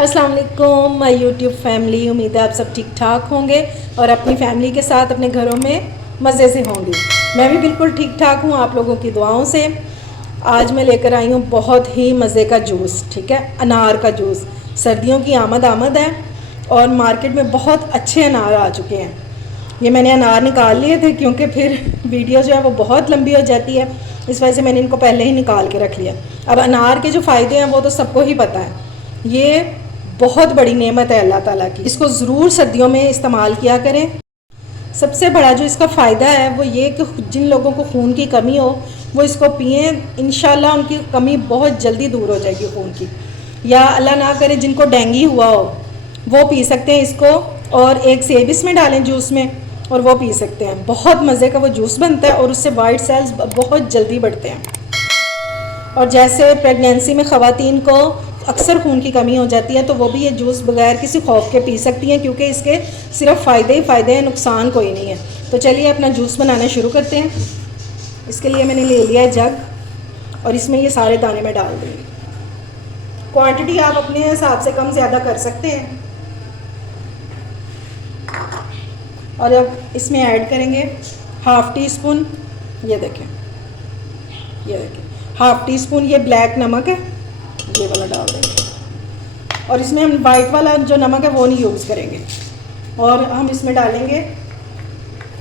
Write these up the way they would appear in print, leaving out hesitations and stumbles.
अस्सलाम वालेकुम my YouTube family. उम्मीद है आप सब ठीक ठाक होंगे और अपनी फैमिली के साथ अपने घरों में मज़े से होंगे। मैं भी बिल्कुल ठीक ठाक हूँ आप लोगों की दुआओं से। आज मैं लेकर आई हूँ बहुत ही मज़े का जूस, ठीक है, अनार का जूस। सर्दियों की आमद है और मार्केट में बहुत अच्छे अनार आ चुके हैं। ये मैंने अनार निकाल लिए थे क्योंकि फिर वीडियो जो है वो बहुत लंबी हो जाती है, इस वजह से मैंने इनको पहले ही निकाल के रख लिया। अब अनार के जो फ़ायदे हैं वो तो सबको ही पता है। ये बहुत बड़ी नेमत है अल्लाह ताला की, इसको ज़रूर सर्दियों में इस्तेमाल किया करें। सबसे बड़ा जो इसका फ़ायदा है वो ये कि जिन लोगों को खून की कमी हो वो इसको पिएँ, इंशाल्लाह उनकी कमी बहुत जल्दी दूर हो जाएगी खून की। या अल्लाह ना करे जिनको डेंगू हुआ हो वो पी सकते हैं इसको, और एक सेब इसमें डालें जूस में और वो पी सकते हैं। बहुत मज़े का वो जूस बनता है और उससे वाइट सेल्स बहुत जल्दी बढ़ते हैं। और जैसे प्रेगनेंसी में ख़वातीन को अक्सर खून की कमी हो जाती है तो वो भी ये जूस बगैर किसी खौफ के पी सकती हैं, क्योंकि इसके सिर्फ फ़ायदे ही फ़ायदे हैं, नुकसान कोई नहीं है। तो चलिए अपना जूस बनाना शुरू करते हैं। इसके लिए मैंने ले लिया है जग और इसमें ये सारे दाने मैं डाल दूँगी। क्वांटिटी आप अपने हिसाब से कम ज़्यादा कर सकते हैं। और अब इसमें ऐड करेंगे हाफ़ टी स्पून, ये देखें हाफ़ टी स्पून ये ब्लैक नमक है, ये वाला डाल देंगे। और इसमें हम वाइट वाला जो नमक है वो नहीं यूज़ करेंगे। और हम इसमें डालेंगे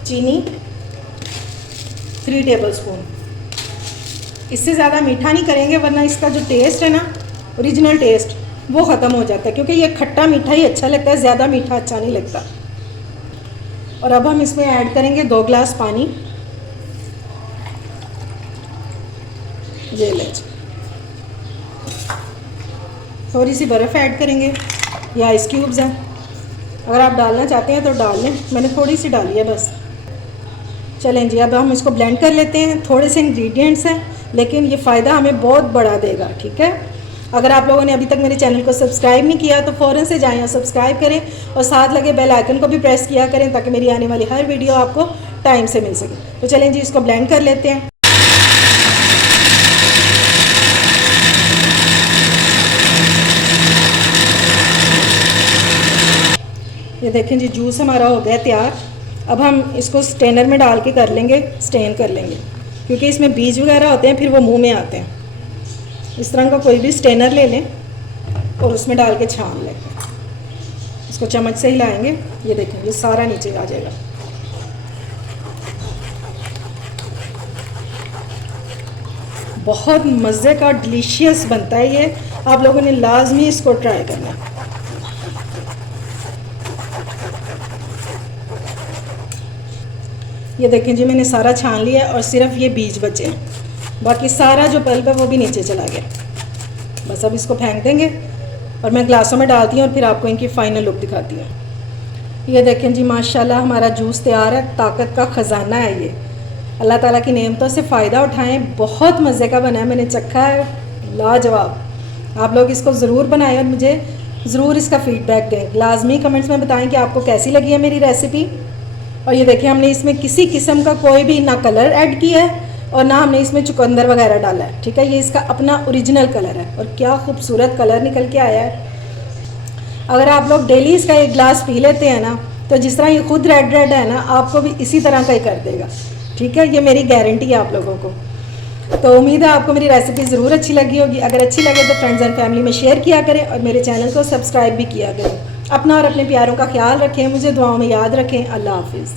चीनी 3 टेबल स्पून। इससे ज़्यादा मीठा नहीं करेंगे वरना इसका जो टेस्ट है ना, ओरिजिनल टेस्ट, वो ख़त्म हो जाता है, क्योंकि ये खट्टा मीठा ही अच्छा लगता है, ज़्यादा मीठा अच्छा नहीं लगता। और अब हम इसमें ऐड करेंगे 2 गिलास पानी। ये लें, थोड़ी सी बर्फ़ ऐड करेंगे या आइस क्यूब्स हैं, अगर आप डालना चाहते हैं तो डाल लें, मैंने थोड़ी सी डाली है बस। चलें जी, अब हम इसको ब्लेंड कर लेते हैं। थोड़े से इंग्रेडिएंट्स हैं लेकिन ये फ़ायदा हमें बहुत बड़ा देगा, ठीक है। अगर आप लोगों ने अभी तक मेरे चैनल को सब्सक्राइब नहीं किया तो फ़ौरन से जाएं और सब्सक्राइब करें और साथ लगे बेल आइकन को भी प्रेस किया करें ताकि मेरी आने वाली हर वीडियो आपको टाइम से मिल सके। तो चलें जी, इसको ब्लेंड कर लेते हैं। ये देखें जी, जूस हमारा हो गया तैयार। अब हम इसको स्ट्रेनर में डाल के कर लेंगे, स्ट्रेन कर लेंगे, क्योंकि इसमें बीज वगैरह होते हैं फिर वो मुंह में आते हैं। इस तरह का कोई भी स्ट्रेनर ले लें और उसमें डाल के छान लें। इसको चम्मच से हिलाएंगे, ये देखें ये सारा नीचे आ जाएगा। बहुत मज़े का डिलीशियस बनता है ये, आप लोगों ने लाजमी इसको ट्राई करना। ये देखें जी, मैंने सारा छान लिया और सिर्फ ये बीज बचे हैं, बाकी सारा जो पल्प है वो भी नीचे चला गया। बस अब इसको फेंक देंगे और मैं ग्लासों में डालती हूँ और फिर आपको इनकी फ़ाइनल लुक दिखाती हूँ। ये देखें जी, माशाल्लाह हमारा जूस तैयार है। ताकत का ख़जाना है ये, अल्लाह ताला की नेमतों से फ़ायदा उठाएं। बहुत मज़े का बना है, मैंने चखा है, लाजवाब। आप लोग इसको ज़रूर बनाएं और मुझे ज़रूर इसका फ़ीडबैक दें। लाजमी कमेंट्स में बताएं कि आपको कैसी लगी है मेरी रेसिपी। और ये देखिए, हमने इसमें किसी किस्म का कोई भी ना कलर ऐड किया है और ना हमने इसमें चुकंदर वगैरह डाला है, ठीक है। ये इसका अपना ओरिजिनल कलर है और क्या खूबसूरत कलर निकल के आया है। अगर आप लोग डेली इसका एक गिलास पी लेते हैं ना, तो जिस तरह ये खुद रेड रेड है ना, आपको भी इसी तरह का ही कर देगा, ठीक है। ये मेरी गारंटी है आप लोगों को। तो उम्मीद है आपको मेरी रेसिपी ज़रूर अच्छी लगी होगी। अगर अच्छी लगे तो फ्रेंड्स एंड फैमिली में शेयर किया करें और मेरे चैनल को सब्सक्राइब भी किया करें। अपना और अपने प्यारों का ख्याल रखें, मुझे दुआओं में याद रखें। अल्लाह हाफिज़।